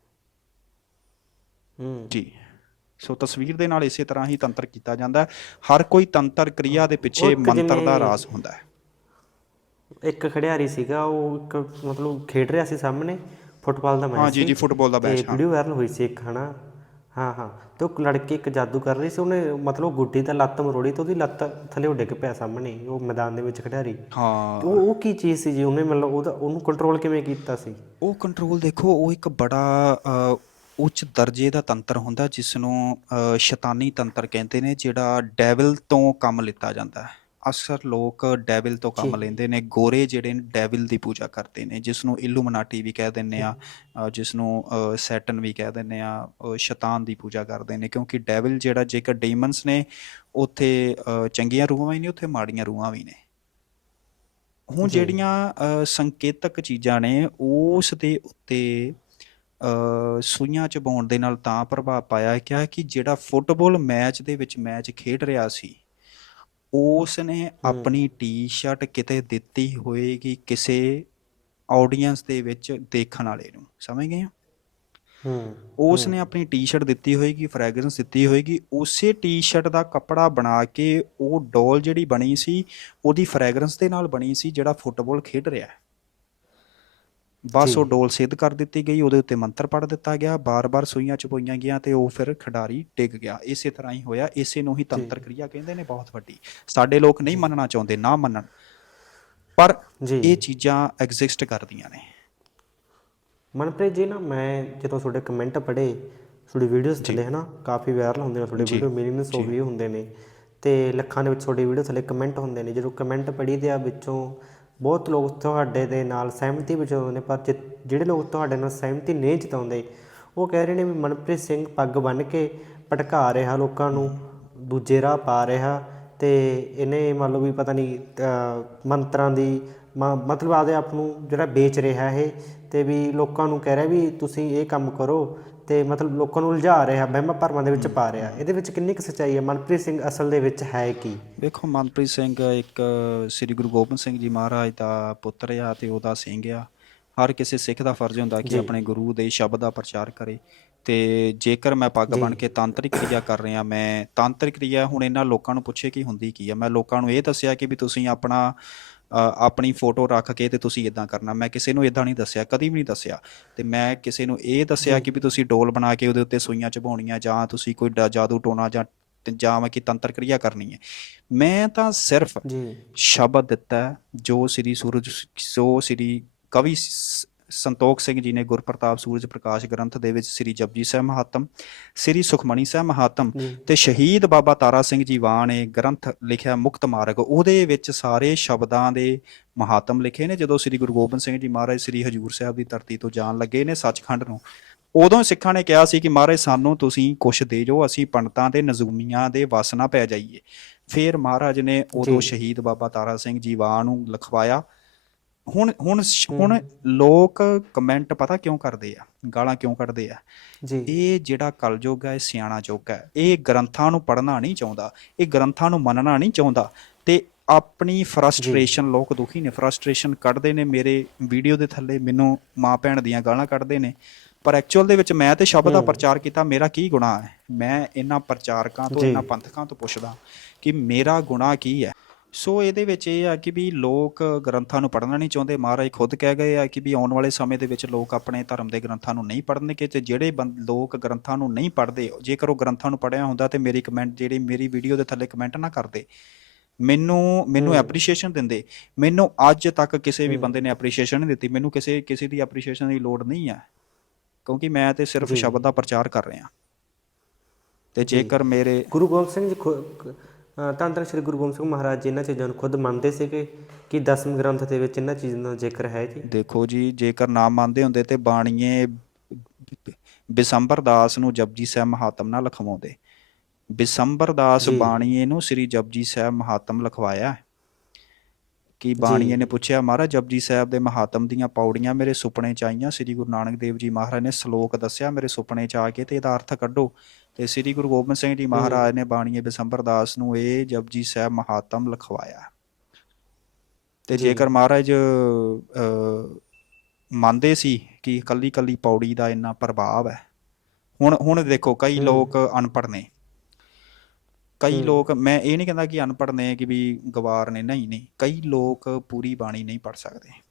ਹੂੰ। ਜੀ। ਸੋ ਤਸਵੀਰ ਦੇ ਨਾਲ ਇਸੇ ਤਰ੍ਹਾਂ ਹੀ ਤੰਤਰ ਕੀਤਾ ਜਾਂਦਾ ਹੈ। ਹਰ ਕੋਈ ਤੰਤਰ ਕਿਰਿਆ ਦੇ ਪਿੱਛੇ ਮੰਤਰ ਦਾ ਰਾਜ਼ ਹੁੰਦਾ ਹੈ। ਇੱਕ ਖਿਡਾਰੀ ਸੀਗਾ ਉਹ ਇੱਕ ਮਤਲਬ ਖੇਡ ਰਿਹਾ ਸੀ ਸਾਹਮਣੇ ਫੁੱਟਬਾਲ ਦਾ ਮੈਚ ਹਾਂ ਜੀ ਜੀ ਫੁੱਟਬਾਲ ਦਾ ਮੈਚ ਹਾਂ। ਵੀਡੀਓ ਵਾਇਰਲ ਹੋਈ ਸੀ ਇੱਕ ਹਨਾ। ਹਾਂ ਹਾਂ। ਤੇ ਉਹ ਲੜਕੀ ਇੱਕ ਜਾਦੂ ਕਰ ਰਹੀ ਸੀ ਉਹਨੇ ਮਤਲਬ ਗੁੱਡੀ ਦਾ ਲੱਤ ਮਰੋੜੀ ਤੇ ਉਹਦੀ ਲੱਤ ਥੱਲੇ ਡਿੱਗ ਪਿਆ ਸਾਹਮਣੇ ਉਹ ਮੈਦਾਨ ਦੇ ਵਿੱਚ ਖਿਡਾਰੀ। ਹਾਂ। ਉਹ ਉਹ ਕੀ ਚੀਜ਼ ਸੀ ਜੀ? ਉਹਨੇ ਮਤਲਬ ਉਹਦਾ ਉਹਨੂੰ ਕੰਟਰੋਲ ਕਿਵੇਂ ਕੀਤਾ ਸੀ? ਉਹ ਕੰਟਰੋਲ ਦੇਖੋ ਉਹ ਇੱਕ ਬੜਾ ਉੱਚ ਦਰਜੇ ਦਾ ਤੰਤਰ ਹੁੰਦਾ ਜਿਸ ਨੂੰ ਸ਼ੈਤਾਨੀ ਤੰਤਰ ਕਹਿੰਦੇ ਨੇ ਜਿਹੜਾ ਡੈਵਲ ਤੋਂ ਕੰਮ ਲਿੱਤਾ ਜਾਂਦਾ ਹੈ। ਅਕਸਰ ਲੋਕ ਡੈਵਲ ਤੋਂ ਕੰਮ ਲੈਂਦੇ ਨੇ ਗੋਰੇ ਜਿਹੜੇ ਨੇ ਡੈਵਲ ਦੀ ਪੂਜਾ ਕਰਦੇ ਨੇ ਜਿਸ ਨੂੰ ਇਲੂਮਨਾਟੀ ਵੀ ਕਹਿ ਦਿੰਨੇ ਆ ਜਿਸ ਨੂੰ ਸੈਟਨ ਵੀ ਕਹਿ ਦਿੰਨੇ ਆ ਸ਼ੈਤਾਨ ਦੀ ਪੂਜਾ ਕਰਦੇ ਨੇ ਕਿਉਂਕਿ ਡੈਵਲ ਜਿਹੜਾ ਜੇਕਰ ਡੇਮਨਸ ਨੇ ਉੱਥੇ ਚੰਗੀਆਂ ਰੂਹਾਂ ਵੀ ਨੇ ਉੱਥੇ ਮਾੜੀਆਂ ਰੂਹਾਂ ਵੀ ਨੇ। ਹੁਣ ਜਿਹੜੀਆਂ ਸੰਕੇਤਕ ਚੀਜ਼ਾਂ ਨੇ ਉਸ ਦੇ ਉੱਤੇ ਸੂਈਆਂ ਚਬਾਉਣ ਦੇ ਨਾਲ ਤਾਂ ਪ੍ਰਭਾਵ ਪਾਇਆ ਕਿ ਜਿਹੜਾ ਫੁੱਟਬਾਲ ਮੈਚ ਦੇ ਵਿੱਚ ਮੈਚ ਖੇਡ ਰਿਹਾ ਸੀ ਉਸ ਨੇ ਆਪਣੀ ਟੀ-ਸ਼ਰਟ ਕਿਤੇ ਦਿੱਤੀ ਹੋਏਗੀ ਕਿਸੇ ਆਡੀਅנס ਦੇ ਵਿੱਚ ਦੇਖਣ ਵਾਲੇ ਨੂੰ। ਸਮਝ ਗਏ ਹੋ? ਹੂੰ ਉਸ ਨੇ ਆਪਣੀ ਟੀ-ਸ਼ਰਟ ਦਿੱਤੀ ਹੋਏਗੀ ਫ੍ਰੈਗਰੈਂਸ ਦਿੱਤੀ ਹੋਏਗੀ ਉਸੇ ਟੀ-ਸ਼ਰਟ ਦਾ ਕੱਪੜਾ ਬਣਾ ਕੇ ਉਹ ਡੋਲ ਜਿਹੜੀ ਬਣੀ ਸੀ ਉਹਦੀ ਫ੍ਰੈਗਰੈਂਸ ਦੇ ਨਾਲ ਬਣੀ ਸੀ ਜਿਹੜਾ ਫੁੱਟਬਾਲ ਖੇਡ ਰਿਹਾ ਹੈ। ਬਸ ਉਹ ਡੋਲ ਸਿੱਧ ਕਰ ਦਿੱਤੀ ਗਈ ਉਹਦੇ ਉੱਤੇ ਮੰਤਰ ਪੜ ਦਿੱਤਾ ਗਿਆ ਬਾਰ-ਬਾਰ ਸੂਈਆਂ ਚਪੋਈਆਂ ਗਿਆ ਤੇ ਉਹ ਫਿਰ ਖਿਡਾਰੀ ਡਿੱਗ ਗਿਆ। ਇਸੇ ਤਰ੍ਹਾਂ ਹੀ ਹੋਇਆ ਇਸੇ ਨੂੰ ਹੀ ਤੰਤਰ ਕਿਰਿਆ ਕਹਿੰਦੇ ਨੇ ਬਹੁਤ ਵੱਡੀ। ਸਾਡੇ ਲੋਕ ਨਹੀਂ ਮੰਨਣਾ ਚਾਹੁੰਦੇ ਨਾ ਮੰਨਣ। ਪਰ ਇਹ ਚੀਜ਼ਾਂ ਐਗਜ਼ਿਸਟ ਕਰਦੀਆਂ ਨੇ। ਮਨਪ੍ਰੀਤ ਜੀ ਨਾ ਮੈਂ ਜਦੋਂ ਤੁਹਾਡੇ ਕਮੈਂਟ ਪੜ੍ਹੇ ਤੁਹਾਡੀ ਵੀਡੀਓਜ਼ ਥੱਲੇ ਹਨਾ ਕਾਫੀ ਵਾਇਰਲ ਹੁੰਦੇ ਨੇ ਤੁਹਾਡੇ ਵੀਡੀਓ ਮਿਲੀਅਨਸ ਆਫ ਵਿਊ ਹੁੰਦੇ ਨੇ। ਤੇ ਲੱਖਾਂ ਦੇ ਵਿੱਚ ਤੁਹਾਡੀ ਵੀਡੀਓ ਥੱਲੇ ਕਮੈਂਟ ਹੁੰਦੇ ਨੇ ਜਦੋਂ ਕਮੈਂਟ ਪੜ੍ਹੀ ਦੇ ਆ ਵਿੱਚੋਂ ਬਹੁਤ ਲੋਕ ਤੁਹਾਡੇ ਦੇ ਨਾਲ ਸਹਿਮਤੀ ਵਿੱਚ ਹੁੰਦੇ ਨੇ ਪਰ ਜਿ- ਜਿਹੜੇ ਲੋਕ ਤੁਹਾਡੇ ਨਾਲ ਸਹਿਮਤੀ ਨਹੀਂ ਜਤਾਉਂਦੇ, ਉਹ ਕਹਿ ਰਹੇ ਨੇ ਵੀ ਮਨਪ੍ਰੀਤ ਸਿੰਘ ਪੱਗ ਬੰਨ੍ਹ ਕੇ ਭਟਕਾ ਰਿਹਾ ਲੋਕਾਂ ਨੂੰ, ਦੂਜੇ ਰਾਹ ਪਾ ਰਿਹਾ ਤੇ ਇਹਨੇ ਮੰਨ ਲਓ ਵੀ ਪਤਾ ਨਹੀਂ ਮੰਤਰਾਂ ਦੀ ਮ- ਮਤਲਬ ਆਦੇ ਆਪ ਨੂੰ ਜਿਹੜਾ ਵੇਚ ਰਿਹਾ ਇਹ, ਤੇ ਵੀ ਲੋਕਾਂ ਨੂੰ ਕਹਿ ਰਿਹਾ ਵੀ ਤੁਸੀਂ ਇਹ ਕੰਮ ਕਰੋ ਤੇ ਮਤਲਬ ਲੋਕਾਂ ਨੂੰ ਉਲਝਾ ਰਿਹਾ ਵਹਿਮਾਂ ਭਰਮਾਂ ਦੇ ਵਿੱਚ ਪਾ ਰਿਹਾ। ਇਹਦੇ ਵਿੱਚ ਕਿੰਨੀ ਕੁ ਸੱਚਾਈ ਹੈ? ਮਨਪ੍ਰੀਤ ਸਿੰਘ ਅਸਲ ਦੇ ਵਿੱਚ ਹੈ ਕੀ? ਵੇਖੋ ਮਨਪ੍ਰੀਤ ਸਿੰਘ ਇੱਕ ਸ੍ਰੀ ਗੁਰੂ ਗੋਬਿੰਦ ਸਿੰਘ ਜੀ ਮਹਾਰਾਜ ਦਾ ਪੁੱਤਰ ਆ ਤੇ ਉਹਦਾ ਸਿੰਘ ਆ। ਹਰ ਕਿਸੇ ਸਿੱਖ ਦਾ ਫਰਜ਼ ਹੁੰਦਾ ਕਿ ਆਪਣੇ ਗੁਰੂ ਦੇ ਸ਼ਬਦ ਦਾ ਪ੍ਰਚਾਰ ਕਰੇ। ਤੇ ਜੇਕਰ ਮੈਂ ਪੱਗ ਬਣ ਕੇ ਤਾਂਤਰਿਕ ਕਿਰਿਆ ਕਰ ਰਿਹਾ ਮੈਂ ਤਾਂਤਰਿਕ ਕਿਰਿਆ ਹੁਣ ਇਹਨਾਂ ਲੋਕਾਂ ਨੂੰ ਪੁੱਛੇ ਕਿ ਹੁੰਦੀ ਕੀ ਆ? ਮੈਂ ਲੋਕਾਂ ਨੂੰ ਇਹ ਦੱਸਿਆ ਕਿ ਵੀ ਤੁਸੀਂ ਆਪਣਾ ਆਪਣੀ ਫੋਟੋ ਰੱਖ ਕੇ ਤੇ ਤੁਸੀਂ ਇਦਾਂ ਕਰਨਾ। ਮੈਂ ਕਿਸੇ ਨੂੰ ਇਦਾਂ ਨਹੀਂ ਦੱਸਿਆ ਕਦੀ ਵੀ ਨਹੀਂ ਦੱਸਿਆ। ਤੇ ਮੈਂ ਕਿਸੇ ਨੂੰ ਇਹ ਦੱਸਿਆ ਕਿ ਵੀ ਤੁਸੀਂ ਡੋਲ ਬਣਾ ਕੇ ਉਹਦੇ ਉੱਤੇ ਸੂਈਆਂ ਚਬਾਉਣੀਆਂ ਜਾਂ ਤੁਸੀਂ ਕੋਈ ਜਾਦੂ ਟੋਣਾ ਜਾਂ ਜਾਂ ਮੈਂ ਕਿ ਤੰਤਰ ਕਿਰਿਆ ਕਰਨੀ ਹੈ। ਮੈਂ ਤਾਂ ਸਿਰਫ ਜੀ। ਸ਼ਬਦ ਦਿੱਤਾ ਜੋ ਸ੍ਰੀ ਸੂਰਜ ਸੋ ਸ੍ਰੀ ਕਵੀ ਸੰਤੋਖ ਸਿੰਘ ਜੀ ਨੇ ਗੁਰਪ੍ਰਤਾਪ ਸੂਰਜ ਪ੍ਰਕਾਸ਼ ਗ੍ਰੰਥ ਦੇ ਵਿੱਚ ਸ੍ਰੀ ਜਪਜੀ ਸਾਹਿਬ ਮਹਾਤਮ ਸ੍ਰੀ ਸੁਖਮਣੀ ਸਾਹਿਬ ਮਹਾਤਮ ਤੇ ਸ਼ਹੀਦ ਬਾਬਾ ਤਾਰਾ ਸਿੰਘ ਜੀ ਵਾਹ ਨੇ ਗ੍ਰੰਥ ਲਿਖਿਆ ਮੁਕਤ ਮਾਰਗ ਉਹਦੇ ਵਿੱਚ ਸਾਰੇ ਸ਼ਬਦਾਂ ਦੇ ਮਹਾਤਮ ਲਿਖੇ ਨੇ ਜਦੋਂ ਸ੍ਰੀ ਗੁਰੂ ਗੋਬਿੰਦ ਸਿੰਘ ਜੀ ਮਹਾਰਾਜ ਸ੍ਰੀ ਹਜੂਰ ਸਾਹਿਬ ਦੀ ਧਰਤੀ ਤੋਂ ਜਾਣ ਲੱਗੇ ਨੇ ਸੱਚਖੰਡ ਨੂੰ ਉਦੋਂ ਸਿੱਖਾਂ ਨੇ ਕਿਹਾ ਸੀ ਕਿ ਮਹਾਰਾਜ ਸਾਨੂੰ ਤੁਸੀਂ ਕੁਛ ਦੇ ਜੋ ਅਸੀਂ ਪੰਡਤਾਂ ਤੇ ਨਜ਼ੂਮੀਆਂ ਦੇ ਵਸ ਨਾ ਪੈ ਜਾਈਏ ਫਿਰ ਮਹਾਰਾਜ ਨੇ ਉਦੋਂ। ਸ਼ਹੀਦ ਬਾਬਾ ਤਾਰਾ ਸਿੰਘ ਜੀ ਵਾਹ ਨੂੰ ਲਿਖਵਾਇਆ ਹੁਣ ਹੁਣ ਹੁਣ ਲੋਕ ਕਮੈਂਟ ਪਤਾ ਕਿਉਂ ਕਰਦੇ ਆ? ਗਾਲਾਂ ਕਿਉਂ ਕੱਢਦੇ ਆ? ਜੀ। ਇਹ ਜਿਹੜਾ ਕਲਯੁੱਗ ਹੈ ਸਿਆਣਾ ਯੁੱਗ ਹੈ ਇਹ ਗ੍ਰੰਥਾਂ ਨੂੰ ਪੜ੍ਹਨਾ ਨਹੀਂ ਚਾਹੁੰਦਾ। ਇਹ ਗ੍ਰੰਥਾਂ ਨੂੰ ਮੰਨਣਾ ਨਹੀਂ ਚਾਹੁੰਦਾ। ਤੇ ਆਪਣੀ ਫਰਸਟ੍ਰੇਸ਼ਨ ਲੋਕ ਦੁਖੀ ਨੇ। ਫਰਸਟ੍ਰੇਸ਼ਨ ਕੱਢਦੇ ਨੇ ਮੇਰੇ ਵੀਡੀਓ ਦੇ ਥੱਲੇ। ਮੈਨੂੰ ਮਾਂ ਭੈਣ ਦੀਆਂ ਗਾਲਾਂ ਕੱਢਦੇ ਨੇ। ਪਰ ਐਕਚੁਅਲ ਦੇ ਵਿੱਚ ਮੈਂ ਤੇ ਸ਼ਬਦ ਦਾ ਪ੍ਰਚਾਰ ਕੀਤਾ ਮੇਰਾ ਕੀ ਗੁਨਾਹ ਹੈ? ਮੈਂ ਇਹਨਾਂ ਪ੍ਰਚਾਰਕਾਂ ਤੋਂ। ਇਹਨਾਂ ਪੰਥਕਾਂ ਤੋਂ ਪੁੱਛਦਾ ਕਿ ਮੇਰਾ ਗੁਨਾਹ ਕੀ ਹੈ? ਸੋ ਇਹਦੇ ਵਿੱਚ ਇਹ ਆ ਕਿ ਵੀ ਲੋਕ ਗ੍ਰੰਥਾਂ ਨੂੰ ਪੜ੍ਹਨਾ ਨਹੀਂ ਚਾਹੁੰਦੇ। ਮਹਾਰਾਜ ਖੁਦ ਕਹਿ ਗਏ ਆ ਕਿ ਵੀ ਆਉਣ ਵਾਲੇ ਸਮੇਂ ਦੇ ਵਿੱਚ ਲੋਕ ਆਪਣੇ ਧਰਮ ਦੇ ਗ੍ਰੰਥਾਂ ਨੂੰ ਨਹੀਂ ਪੜ੍ਹਨਗੇ ਤੇ ਜਿਹੜੇ ਲੋਕ ਗ੍ਰੰਥਾਂ ਨੂੰ ਨਹੀਂ ਪੜ੍ਹਦੇ ਜੇਕਰ ਉਹ ਗ੍ਰੰਥਾਂ ਨੂੰ ਪੜ੍ਹਿਆ ਹੁੰਦਾ ਤੇ ਮੇਰੀ ਕਮੈਂਟ ਜਿਹੜੀ ਮੇਰੀ ਵੀਡੀਓ ਦੇ ਥੱਲੇ ਕਮੈਂਟ ਨਾ ਕਰਦੇ। ਮੈਨੂੰ ਮੈਨੂੰ ਐਪਰੀਸ਼ੀਏਸ਼ਨ ਦਿੰਦੇ। ਮੈਨੂੰ ਅੱਜ ਤੱਕ ਕਿਸੇ ਵੀ ਬੰਦੇ ਨੇ ਐਪਰੀਸ਼ੀਏਸ਼ਨ ਨਹੀਂ ਦਿੱਤੀ। ਮੈਨੂੰ ਕਿਸੇ ਕਿਸੇ ਦੀ ਐਪਰੀਸ਼ੀਏਸ਼ਨ ਦੀ ਲੋੜ ਨਹੀਂ ਹੈ ਕਿਉਂਕਿ ਮੈਂ ਤੇ ਸਿਰਫ। ਸ਼ਬਦ ਦਾ ਪ੍ਰਚਾਰ ਕਰ ਰਿਹਾ। ਤੇ ਜੇਕਰ ਮੇਰੇ ਗੁਰੂ ਗੋਬਿੰਦ ਸਿੰਘ ਜੀ ਧੰਨ ਧੰਨ ਸ੍ਰੀ ਗੁਰੂ ਗੋਬਿੰਦ ਸਿੰਘ ਮਹਾਰਾਜ ਜੀ ਇਹਨਾਂ ਚੀਜ਼ਾਂ ਨੂੰ ਖੁਦ ਮੰਨਦੇ ਸੀਗੇ ਕਿ ਦਸਮ ਗ੍ਰੰਥ ਦੇ ਵਿੱਚ ਇਹਨਾਂ ਚੀਜ਼ਾਂ ਦਾ ਜ਼ਿਕਰ ਹੈ ਜੀ ਦੇਖੋ ਜੀ ਜੇਕਰ ਨਾ ਮੰਨਦੇ ਹੁੰਦੇ ਤੇ ਬਾਣੀਏ ਬਿਸੰਬਰ ਦਾਸ ਨੂੰ ਜਪਜੀ ਸਾਹਿਬ ਮਹਾਤਮ ਨਾ ਲਿਖਵਾਉਂਦੇ ਬਿਸੰਬਰ ਦਾਸ। ਬਾਣੀਏ ਨੂੰ ਸ੍ਰੀ ਜਪਜੀ ਸਾਹਿਬ ਮਹਾਤਮ ਲਿਖਵਾਇਆ। ਕਿ। ਬਾਣੀਏ ਨੇ ਪੁੱਛਿਆ ਮਹਾਰਾਜ ਜਪਜੀ ਸਾਹਿਬ ਦੇ ਮਹਾਤਮ ਦੀਆਂ ਪੌੜੀਆਂ ਮੇਰੇ ਸੁਪਨੇ ਚ ਆਈਆਂ ਸ੍ਰੀ ਗੁਰੂ ਨਾਨਕ ਦੇਵ ਜੀ ਮਹਾਰਾਜ ਨੇ ਸ਼ਲੋਕ ਦੱਸਿਆ ਮੇਰੇ ਸੁਪਨੇ ਚ ਆ ਕੇ ਤੇ ਇਹਦਾ ਅਰਥ ਕੱਢੋ ਤੇ ਸ੍ਰੀ ਗੁਰੂ ਗੋਬਿੰਦ ਸਿੰਘ ਜੀ ਮਹਾਰਾਜ ਨੇ ਬਾਣੀਏ ਬਿਸੰਬਰ ਦਾਸ ਨੂੰ ਇਹ ਜਪਜੀ ਸਾਹਿਬ ਮਹਾਤਮ ਲਿਖਵਾਇਆ ਤੇ। ਜੇਕਰ ਮਹਾਰਾਜ ਮੰਨਦੇ ਸੀ ਕਿ ਕੱਲੀ ਕੱਲੀ ਪੌੜੀ ਦਾ ਇੰਨਾ ਪ੍ਰਭਾਵ ਹੈ ਹੁਣ ਹੁਣ ਦੇਖੋ ਕਈ। ਲੋਕ ਅਨਪੜ੍ਹ ਨੇ ਕਈ। ਲੋਕ ਮੈਂ ਇਹ ਨਹੀਂ ਕਹਿੰਦਾ ਕਿ ਅਨਪੜ੍ਹ ਨੇ ਕਿ ਵੀ ਗਵਾਰ ਨੇ ਨਹੀਂ ਨਹੀਂ ਕਈ ਲੋਕ ਪੂਰੀ ਬਾਣੀ ਨਹੀਂ ਪੜ੍ਹ ਸਕਦੇ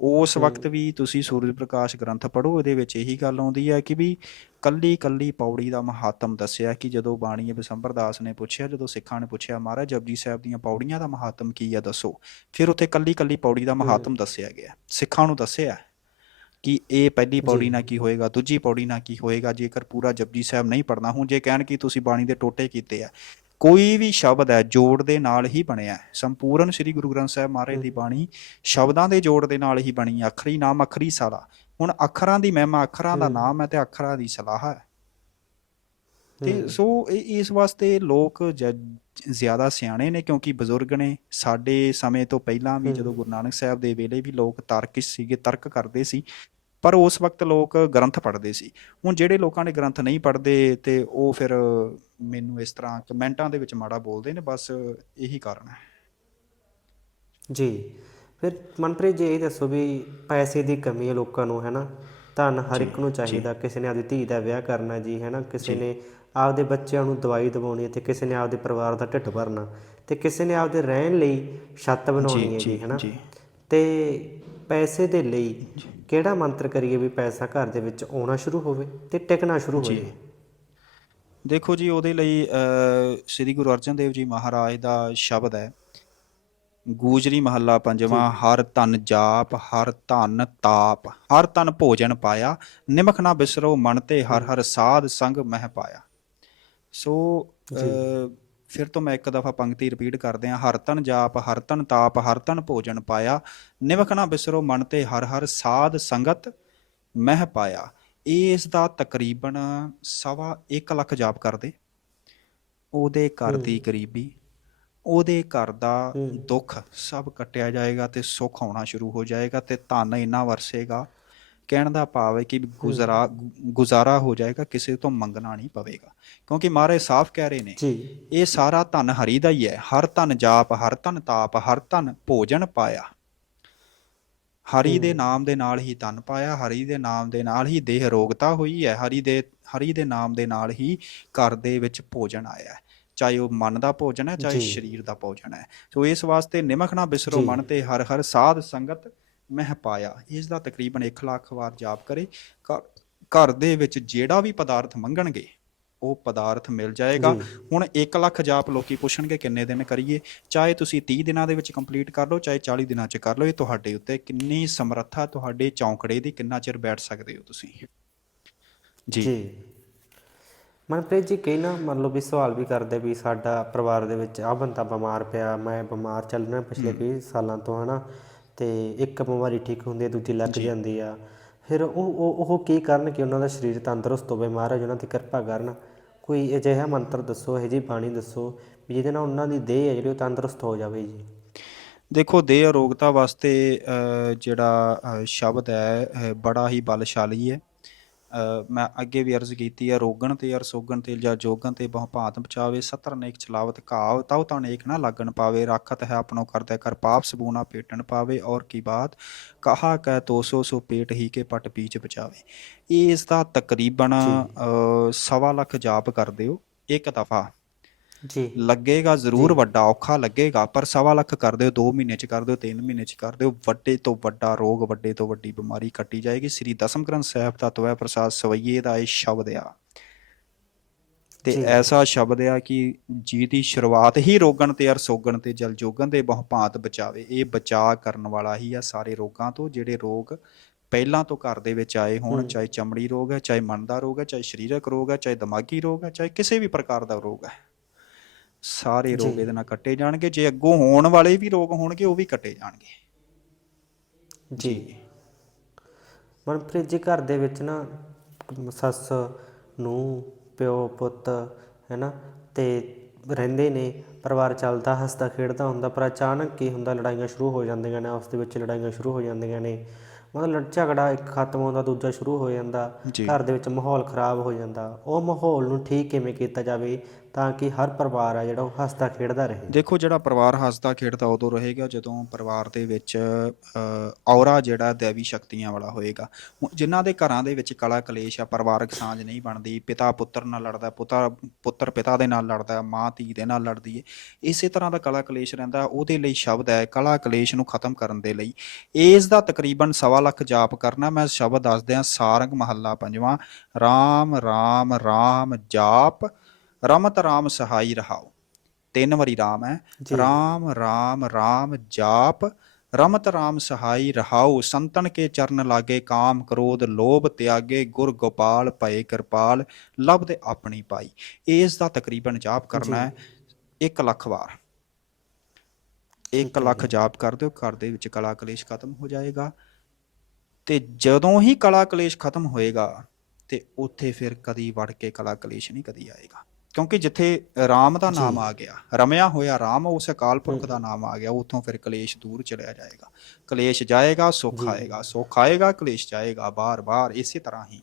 ਉਸ। ਵਕਤ ਵੀ ਤੁਸੀਂ ਸੂਰਜ ਪ੍ਰਕਾਸ਼ ਗ੍ਰੰਥ ਪੜ੍ਹੋ ਇਹਦੇ ਵਿੱਚ ਇਹੀ ਗੱਲ ਆਉਂਦੀ ਹੈ ਕਿ ਵੀ ਕੱਲੀ ਕੱਲੀ ਪੌੜੀ ਦਾ ਮਹਾਤਮ ਦੱਸਿਆ ਕਿ ਜਦੋਂ ਬਾਣੀ ਬਿਸੰਬਰ ਦਾਸ ਨੇ ਪੁੱਛਿਆ ਜਦੋਂ ਸਿੱਖਾਂ ਨੇ ਪੁੱਛਿਆ ਮਹਾਰਾਜ ਜਪਜੀ ਸਾਹਿਬ ਦੀਆਂ ਪੌੜੀਆਂ ਦਾ ਮਹਾਤਮ ਕੀ ਹੈ ਦੱਸੋ ਫਿਰ ਉੱਥੇ ਕੱਲੀ ਕੱਲੀ ਪੌੜੀ ਦਾ ਮਹਾਤਮ ਦੱਸਿਆ ਗਿਆ ਸਿੱਖਾਂ ਨੂੰ ਦੱਸਿਆ ਕਿ ਇਹ ਪਹਿਲੀ ਪੌੜੀ। ਨਾਲ ਕੀ ਹੋਏਗਾ ਦੂਜੀ ਪੌੜੀ ਨਾਲ ਕੀ ਹੋਏਗਾ ਜੇਕਰ ਪੂਰਾ ਜਪਜੀ ਸਾਹਿਬ ਨਹੀਂ ਪੜਨਾ ਹੁਣ ਜੇ ਕਹਿਣ ਕਿ ਤੁਸੀਂ ਬਾਣੀ ਦੇ ਟੋਟੇ ਕੀਤੇ ਆ ਕੋਈ ਵੀ ਸ਼ਬਦ ਹੈ ਜੋੜ ਦੇ ਨਾਲ ਹੀ ਬਣਿਆ ਹੈ। ਸੰਪੂਰਨ ਸ੍ਰੀ ਗੁਰੂ ਗ੍ਰੰਥ ਸਾਹਿਬ ਮਹਾਰਾਜ ਦੀ ਬਾਣੀ ਸ਼ਬਦਾਂ ਦੇ ਜੋੜ ਦੇ ਨਾਲ ਹੀ ਬਣੀ ਹੈ। ਅੱਖਰੀ ਨਾਮ ਅੱਖਰੀ ਸਾਲਾ ਹੁਣ ਅੱਖਰਾਂ ਦੀ ਮਹਿਮਾ ਅੱਖਰਾਂ ਦਾ। ਨਾਮ ਹੈ ਤੇ ਅੱਖਰਾਂ ਦੀ ਸਲਾਹ ਹੈ ਤੇ। ਸੋ ਇਸ ਵਾਸਤੇ ਲੋਕ ਜ਼ਿਆਦਾ ਸਿਆਣੇ ਨੇ ਕਿਉਂਕਿ ਬਜ਼ੁਰਗ ਨੇ ਸਾਡੇ ਸਮੇਂ ਤੋਂ ਪਹਿਲਾਂ ਵੀ। ਜਦੋਂ ਗੁਰੂ ਨਾਨਕ ਸਾਹਿਬ ਦੇ ਵੇਲੇ ਵੀ ਲੋਕ ਤਰਕਿਸ਼ ਸੀਗੇ ਤਰਕ ਕਰਦੇ ਸੀ ਪਰ ਉਸ ਵਕਤ ਲੋਕ ਗ੍ਰੰਥ ਪੜ੍ਹਦੇ ਸੀ। ਹੁਣ ਜਿਹੜੇ ਲੋਕਾਂ ਨੇ ਗ੍ਰੰਥ ਨਹੀਂ ਪੜ੍ਹਦੇ ਤੇ ਉਹ ਫਿਰ ਮੈਨੂੰ ਇਸ ਤਰ੍ਹਾਂ ਕਮੈਂਟਾਂ ਦੇ ਵਿੱਚ ਮਾੜਾ ਬੋਲਦੇ ਨੇ ਬਸ ਇਹੀ ਕਾਰਨ ਹੈ। ਜੀ। ਫਿਰ ਮਨਪ੍ਰੀਤ ਜੀ ਇਹ ਦੱਸੋ ਵੀ ਪੈਸੇ ਦੀ ਕਮੀ ਹੈ ਲੋਕਾਂ ਨੂੰ ਹੈ ਨਾ? ਧਨ ਹਰ ਇੱਕ ਨੂੰ ਚਾਹੀਦਾ ਕਿਸੇ ਨੇ ਆਪਦੀ ਧੀ ਦਾ ਵਿਆਹ ਕਰਨਾ ਜੀ ਹੈ ਨਾ? ਕਿਸੇ ਨੇ ਆਪਦੇ ਬੱਚਿਆਂ ਨੂੰ ਦਵਾਈ ਦਿਵਾਉਣੀ ਹੈ ਤੇ ਕਿਸੇ ਨੇ ਆਪਦੇ ਪਰਿਵਾਰ ਦਾ ਢਿੱਡ ਭਰਨਾ ਤੇ ਕਿਸੇ ਨੇ ਆਪਦੇ ਰਹਿਣ ਲਈ ਛੱਤ ਬਣਾਉਣੀ ਹੈ ਜੀ ਹੈ ਨਾ? ਜੀ। ਤੇ ਪੈਸੇ ਦੇ ਲਈ ਕਿਹੜਾ ਮੰਤਰ ਕਰੀਏ ਵੀ ਪੈਸਾ ਘਰ ਦੇ ਵਿੱਚ ਆਉਣਾ ਸ਼ੁਰੂ ਹੋਵੇ ਤੇ ਟਿਕਣਾ ਸ਼ੁਰੂ ਹੋ ਦੇਖੋ ਜੀ ਉਹਦੇ ਲਈ ਸ੍ਰੀ ਗੁਰੂ ਅਰਜਨ ਦੇਵ ਜੀ ਮਹਾਰਾਜ ਦਾ ਸ਼ਬਦ ਹੈ ਗੂਜਰੀ ਮਹੱਲਾ ਪੰਜਵਾਂ ਹਰ ਤਨ ਜਾਪ ਹਰ ਧਨ ਤਾਪ ਹਰ ਤਨ ਭੋਜਨ ਪਾਇਆ ਨਿਮਖ ਨਾ ਬਿਸਰੋ ਮਨ ਤੇ ਹਰ ਹਰ ਸਾਧ ਸੰਗ ਮਹਿ ਪਾਇਆ। ਸੋ ਫਿਰ ਤੋਂ ਮੈਂ ਇੱਕ ਦਫਾ ਪੰਕਤੀ ਰਿਪੀਟ ਕਰਦੇ ਹਾਂ। ਹਰ ਤਨ ਜਾਪ ਹਰ ਤਨ ਤਾਪ ਹਰ ਤਨ ਭੋਜਨ ਪਾਇਆ। ਨਿਮਖ ਨਾ ਬਿਸਰੋ ਮਨ ਤੇ ਹਰ ਹਰ ਸਾਧ ਸੰਗਤ ਮਹਿ ਪਾਇਆ। ਇਸ ਦਾ ਤਕਰੀਬਨ ਸਵਾ 1 ਲੱਖ ਜਾਪ ਕਰਦੇ। ਉਹਦੇ ਘਰ ਦੀ ਗਰੀਬੀ ਉਹਦੇ ਘਰ ਦਾ ਦੁੱਖ ਸਭ ਕੱਟਿਆ ਜਾਏਗਾ ਤੇ ਸੁੱਖ ਆਉਣਾ ਸ਼ੁਰੂ ਹੋ ਜਾਏਗਾ ਤੇ ਧਨ ਇੰਨਾ ਵਰਸੇਗਾ। ਕਹਿਣ ਦਾ ਭਾਵ ਹੈ ਕਿ ਗੁਜ਼ਾਰਾ ਗੁਜ਼ਾਰਾ ਹੋ ਜਾਏਗਾ ਕਿਸੇ ਤੋਂ ਮੰਗਣਾ ਨਹੀਂ ਪਵੇਗਾ। ਕਿਉਂਕਿ ਮਹਾਰਾਜ ਸਾਫ਼ ਕਹਿ ਰਹੇ ਨੇ ਜੀ। ਇਹ ਸਾਰਾ ਧਨ ਹਰੀ ਦਾ ਹੀ ਹੈ। ਹਰ ਧਨ ਜਾਪ ਹਰ ਧਨ ਤਾਪ ਹਰ ਧਨ ਭੋਜਨ ਪਾਇਆ। ਹਰੀ ਦੇ ਨਾਮ ਦੇ ਨਾਲ ਹੀ ਧਨ ਪਾਇਆ ਹਰੀ ਦੇ ਨਾਮ ਦੇ ਨਾਲ ਹੀ ਦੇਹ ਰੋਗਤਾ ਹੋਈ ਹੈ ਹਰੀ ਦੇ ਹਰੀ ਦੇ ਨਾਮ ਦੇ ਨਾਲ ਹੀ ਘਰ ਦੇ ਵਿੱਚ ਭੋਜਨ ਆਇਆ ਹੈ। ਚਾਹੇ ਉਹ ਮਨ ਦਾ ਭੋਜਨ ਹੈ ਚਾਹੇ। ਸਰੀਰ ਦਾ ਭੋਜਨ ਹੈ। ਸੋ ਇਸ ਵਾਸਤੇ ਨਿਮਖ ਨਾ ਬਿਸਰੋ। ਮਨ ਤੇ ਹਰ ਹਰ ਸਾਧ ਸੰਗਤ ਮਹਿ ਪਾਇਆ। ਇਸ ਦਾ ਤਕਰੀਬਨ 1 ਲੱਖ ਵਾਰ ਜਾਪ ਕਰੇ। ਘਰ- ਦੇ ਵਿੱਚ ਜਿਹੜਾ ਵੀ ਪਦਾਰਥ ਮੰਗਣਗੇ ਉਹ ਪਦਾਰਥ ਮਿਲ ਜਾਏਗਾ। ਹੁਣ 1 ਲੱਖ ਜਾਪ ਲੋਕੀ ਪੁੱਛਣਗੇ ਕਿੰਨੇ ਦਿਨ ਕਰੀਏ? ਚਾਹੇ ਤੁਸੀਂ 30 ਦਿਨਾਂ ਦੇ ਵਿੱਚ ਕੰਪਲੀਟ ਕਰ ਲਓ ਚਾਹੇ 40 ਦਿਨਾਂ 'ਚ ਕਰ ਲਓ ਇਹ ਤੁਹਾਡੇ ਉੱਤੇ ਕਿੰਨੀ ਸਮਰੱਥਾ ਤੁਹਾਡੇ ਚੌਂਕੜੇ ਦੀ ਕਿੰਨਾ ਚਿਰ ਬੈਠ ਸਕਦੇ ਹੋ ਤੁਸੀਂ। ਜੀ। ਜੀ। ਮਨਪ੍ਰੀਤ ਜੀ ਕਈ ਨਾ ਮੰਨ ਲਓ ਵੀ ਸਵਾਲ ਵੀ ਕਰਦੇ ਵੀ ਸਾਡਾ ਪਰਿਵਾਰ ਦੇ ਵਿੱਚ ਆ ਬੰਦਾ ਬਿਮਾਰ ਪਿਆ ਮੈਂ ਬਿਮਾਰ ਚੱਲ ਰਿਹਾ ਪਿਛਲੇ ਕਈ ਸਾਲਾਂ ਤੋਂ ਹਨਾ? ਤੇ ਇੱਕ ਬਿਮਾਰੀ ਠੀਕ ਹੁੰਦੀ ਹੈ ਦੂਜੀ ਲੱਗ ਜਾਂਦੀ ਆ। ਫਿਰ ਉਹ ਉਹ ਉਹ ਕੀ ਕਰਨ ਕਿ ਉਹਨਾਂ ਦਾ ਸਰੀਰ ਤੰਦਰੁਸਤ ਹੋਵੇ? ਮਹਾਰਾਜ ਉਹਨਾਂ ਦੀ ਕਿਰਪਾ ਕਰਨ। ਕੋਈ ਅਜਿਹਾ ਮੰਤਰ ਦੱਸੋ ਇਹੋ ਜਿਹੀ ਬਾਣੀ ਦੱਸੋ ਵੀ ਜਿਹਦੇ ਨਾਲ ਉਹਨਾਂ ਦੀ ਦੇਹ ਹੈ ਜਿਹੜੀ ਉਹ ਤੰਦਰੁਸਤ ਹੋ ਜਾਵੇ ਜੀ। ਦੇਖੋ ਦੇਹ ਅਰੋਗਤਾ ਵਾਸਤੇ ਜਿਹੜਾ ਸ਼ਬਦ ਹੈ ਬੜਾ ਹੀ ਬਲਸ਼ਾਲੀ ਹੈ। ਮੈਂ ਅੱਗੇ ਵੀ ਅਰਜ਼ ਕੀਤੀ ਹੈ ਰੋਗਣ ਤੇ ਅਰ ਸੋਗਣ ਤੇ ਜਾਂ ਜੋਗਣ ਤੇ ਬਹੁ ਭਾਂਤ ਬਚਾਵੇ ਸਤਰ ਨੇਕ ਚਲਾਵਤ ਘਾਵ ਤਉ ਤਾਂ ਨੇਕ ਨਾ ਲੱਗਣ ਪਾਵੇ ਰਾਖਤ ਹੈ ਆਪਣੋ ਕਰਦਾ ਕਰ ਪਾਪ ਸਬੂਨਾ ਪੇਟਣ ਪਾਵੇ ਔਰ ਕੀ ਬਾਤ? ਕਹਾ ਕਹਿ ਤੋਸੋ ਸੋ ਪੇਟ ਹੀ ਕੇ ਪਟ ਪੀਚ ਬਚਾਵੇ ਇਸ ਦਾ ਤਕਰੀਬਨ ਸਵਾ ਲੱਖ ਜਾਪ ਕਰ ਦਿਓ ਇੱਕ ਦਫਾ। ਜੀ। ਲੱਗੇਗਾ ਜ਼ਰੂਰ ਵੱਡਾ ਔਖਾ ਲੱਗੇਗਾ ਪਰ ਸਵਾ ਲੱਖ ਕਰ ਦਿਓ 2 ਮਹੀਨੇ ਚ ਕਰ ਦਿਓ 3 ਮਹੀਨੇ ਚ ਕਰ ਦਿਓ ਵੱਡੇ ਤੋਂ ਵੱਡਾ ਰੋਗ ਵੱਡੇ ਤੋਂ ਵੱਡੀ ਬਿਮਾਰੀ ਕੱਟੀ ਜਾਏਗੀ। ਸ੍ਰੀ ਦਸਮ ਗ੍ਰੰਥ ਸਾਹਿਬ ਦਾ ਤਵੈ ਪ੍ਰਸਾਦ ਸਵਈਏ ਦਾ ਇਹ ਸ਼ਬਦ ਆ। ਤੇ ਜੀ। ਐਸਾ ਸ਼ਬਦ ਆ ਕਿ ਜਿਹਦੀ ਸ਼ੁਰੂਆਤ ਹੀ ਰੋਗਣ ਤੇ ਅਰ ਸੋਗਣ ਤੇ ਜਲ ਜੋਗਣ ਦੇ ਬਹੁ ਭਾਂਤ ਬਚਾਵੇ। ਇਹ ਬਚਾ ਕਰਨ ਵਾਲਾ ਹੀ ਆ ਸਾਰੇ ਰੋਗਾਂ ਤੋਂ ਜਿਹੜੇ ਰੋਗ ਪਹਿਲਾਂ ਤੋਂ ਘਰ ਦੇ ਵਿੱਚ ਆਏ ਹੋਣ ਚਾਹੇ ਚਮੜੀ ਰੋਗ ਹੈ ਚਾਹੇ ਮਨ ਦਾ ਰੋਗ ਹੈ ਚਾਹੇ ਸਰੀਰਕ ਰੋਗ ਹੈ ਚਾਹੇ ਦਿਮਾਗੀ ਰੋਗ ਹੈ ਚਾਹੇ ਕਿਸੇ ਵੀ ਪ੍ਰਕਾਰ ਦਾ ਰੋਗ ਹੈ ਸਾਰੇ ਰੋਗ। ਇਹਦੇ ਨਾਲ ਕੱਟੇ ਜਾਣਗੇ ਜੇ ਅੱਗੋਂ ਹੋਣ ਵਾਲੇ ਵੀ ਰੋਗ ਹੋਣਗੇ ਉਹ ਵੀ ਕੱਟੇ ਜਾਣਗੇ ਜੀ ਮਨਪ੍ਰੀਤ ਜੀ ਘਰ ਦੇ ਵਿੱਚ ਨਾ ਸੱਸ ਨੂੰ ਪਿਓ ਪੁੱਤ ਹੈਨਾ ਤੇ ਰਹਿੰਦੇ ਨੇ ਪਰਿਵਾਰ ਚੱਲਦਾ ਹੱਸਦਾ ਖੇਡਦਾ ਹੁੰਦਾ ਪਰ ਅਚਾਨਕ ਕੀ ਹੁੰਦਾ ਲੜਾਈਆਂ ਸ਼ੁਰੂ ਹੋ ਜਾਂਦੀਆਂ ਨੇ ਉਸ ਦੇ ਵਿੱਚ ਲੜਾਈਆਂ ਸ਼ੁਰੂ ਹੋ ਜਾਂਦੀਆਂ ਨੇ ਮਤਲਬ ਲੜ ਝਗੜਾ ਇੱਕ ਖਤਮ ਹੁੰਦਾ ਦੂਜਾ ਸ਼ੁਰੂ ਹੋ ਜਾਂਦਾ। ਘਰ ਦੇ ਵਿੱਚ ਮਾਹੌਲ ਖਰਾਬ ਹੋ ਜਾਂਦਾ ਉਹ ਮਾਹੌਲ ਨੂੰ ਠੀਕ ਕਿਵੇਂ ਕੀਤਾ ਜਾਵੇ ਤਾਂ ਕਿ ਹਰ ਪਰਿਵਾਰ ਆ ਜਿਹੜਾ ਉਹ ਹੱਸਦਾ ਖੇਡਦਾ ਰਹੇ। ਦੇਖੋ, ਜਿਹੜਾ ਪਰਿਵਾਰ ਹੱਸਦਾ ਖੇਡਦਾ ਉਦੋਂ ਰਹੇਗਾ ਜਦੋਂ ਪਰਿਵਾਰ ਦੇ ਵਿੱਚ ਔਰਾ ਜਿਹੜਾ ਦੇਵੀ ਸ਼ਕਤੀਆਂ ਵਾਲਾ ਹੋਏਗਾ। ਹੁਣ ਜਿਨ੍ਹਾਂ ਦੇ ਘਰਾਂ ਦੇ ਵਿੱਚ ਕਲਾ ਕਲੇਸ਼ ਆ, ਪਰਿਵਾਰਕ ਸਾਂਝ ਨਹੀਂ ਬਣਦੀ, ਪਿਤਾ ਪੁੱਤਰ ਨਾਲ ਲੜਦਾ ਪੁੱਤਰ ਪੁੱਤਰ ਪਿਤਾ ਦੇ ਨਾਲ ਲੜਦਾ, ਮਾਂ ਧੀ ਦੇ ਨਾਲ ਲੜਦੀ ਹੈ ਇਸੇ ਤਰ੍ਹਾਂ ਦਾ ਕਲਾ ਕਲੇਸ਼ ਰਹਿੰਦਾ, ਉਹਦੇ ਲਈ ਸ਼ਬਦ ਹੈ ਕਲਾ ਕਲੇਸ਼ ਨੂੰ ਖਤਮ ਕਰਨ ਦੇ ਲਈ। ਇਸ ਦਾ ਤਕਰੀਬਨ ਸਵਾ ਲੱਖ ਜਾਪ ਕਰਨਾ, ਮੈਂ ਸ਼ਬਦ ਦੱਸਦਿਆਂ ਸਾਰੰਗ ਮਹੱਲਾ ਪੰਜਵਾਂ RAM RAM RAM ਜਾਪ। ਰਮਤ RAM ਸਹਾਈ ਰਹਾਓ। ਤਿੰਨ ਵਾਰੀ ਰਾਮ ਹੈ। ਰਾਮ ਰਾਮ ਰਾਮ ਜਾਪ। ਰਮਤ ਰਾਮ ਸਹਾਈ ਰਹਾਉ ਸੰਤਨ ਕੇ ਚਰਨ ਲਾਗੇ ਕਾਮ ਕ੍ਰੋਧ ਲੋਭ ਤਿਆਗੇ। ਗੁਰ ਗੋਪਾਲ ਭਏ ਕਿਰਪਾਲ ਲਬਦੇ ਆਪਣੀ ਪਾਈ। ਇਸ ਦਾ ਤਕਰੀਬਨ ਜਾਪ ਕਰਨਾ ਹੈ। 1 ਲੱਖ ਵਾਰ। 1 ਲੱਖ ਜਾਪ ਕਰ ਦਿਓ। ਘਰ ਦੇ ਵਿੱਚ ਕਲਾ ਕਲੇਸ਼ ਖਤਮ ਹੋ ਜਾਏਗਾ। ਤੇ ਜਦੋਂ ਹੀ ਕਲਾ ਕਲੇਸ਼ ਖਤਮ ਹੋਏਗਾ ਤੇ ਉੱਥੇ ਫਿਰ ਕਦੀ ਵੜ ਕੇ ਕਲਾ ਕਲੇਸ਼ ਨਹੀਂ ਕਦੀ ਆਏਗਾ। ਕਿਉਂਕਿ ਜਿੱਥੇ ਰਾਮ ਦਾ ਨਾਮ ਆ ਗਿਆ ਰਮਿਆ ਹੋਇਆ ਰਾਮ ਉਸ ਅਕਾਲ ਪੁਰਖ ਦਾ ਨਾਮ ਆ ਗਿਆ ਉੱਥੋਂ ਫਿਰ ਕਲੇਸ਼ ਦੂਰ ਚਲਿਆ ਜਾਏਗਾ। ਕਲੇਸ਼ ਜਾਏਗਾ ਸੁੱਖ ਆਏਗਾ ਸੁੱਖ ਆਏਗਾ ਕਲੇਸ਼ ਜਾਏਗਾ ਬਾਰ-ਬਾਰ ਇਸੇ ਤਰ੍ਹਾਂ ਹੀ।